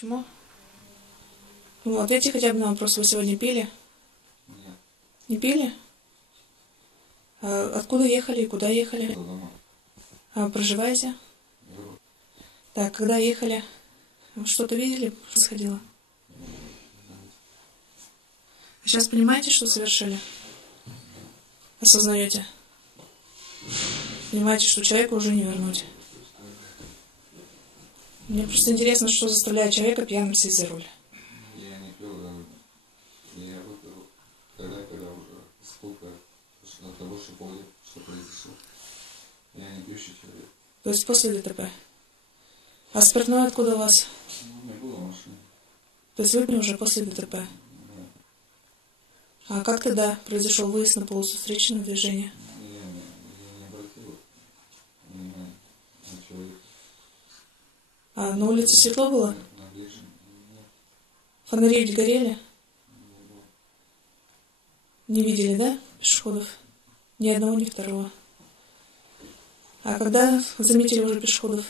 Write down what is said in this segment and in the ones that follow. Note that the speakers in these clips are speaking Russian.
Почему? Ну, ответьте хотя бы на вопрос, вы сегодня пили? Нет. Не пили? А откуда ехали и куда ехали? Дома. А проживаете? Беру. Так, когда ехали? Что-то видели? Что сходило? А сейчас понимаете, что совершили? Осознаете? Понимаете, что человека уже не вернуть. Мне просто интересно, что заставляет человека пьяным сесть за руль. Я не пил, я выпил тогда, когда уже сколько от того, что понял, что произошло. Я не пьющий человек. То есть после ДТП. А спиртное откуда у вас? Ну, не было в машине. То есть выпили уже после ДТП. Да. А как тогда произошел выезд на полосу встречного движения? Я не обратил внимания на человека. А на улице светло было? На ближнем нет. Фонари ведь горели? Не было. Не видели, да, пешеходов? Ни одного, ни второго. А когда заметили уже пешеходов?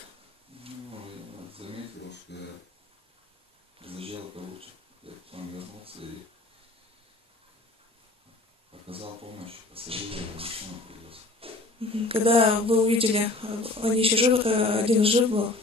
Ну, я заметил, что я заезжал короче. Я потом вернулся и оказал помощь, посадил его в машину, привез. Когда вы увидели, они еще живы, один жив был,